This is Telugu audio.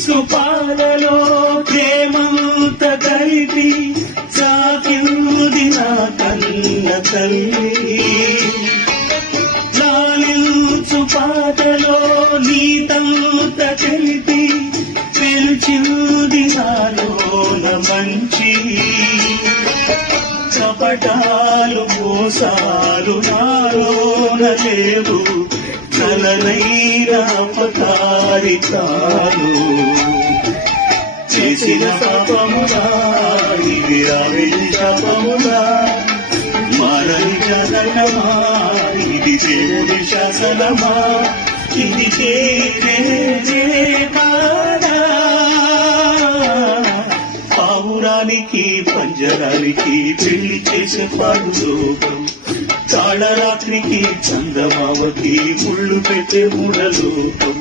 సుపాలలో ప్రేమంత కలిపి సాకింది నా కన్న తల్లి లాలించు పాటలో నీతంత తెలిపి పిలిచింది నాలోన మంచి చపటాలు మోసాలు నాలోన లేవు కలనైన అపకారితాలు చేసిన పాపములా ఇది రావేది శాపములా మారని జనకమా ఇది దేవుడి శాసనమా ఇది కాదా పావురానికి పంజరానికి పెళ్లి చేసే పాడు లోకం కాళరాత్రికి చందమావకి ముళ్ళు పెట్టే మూడలోకం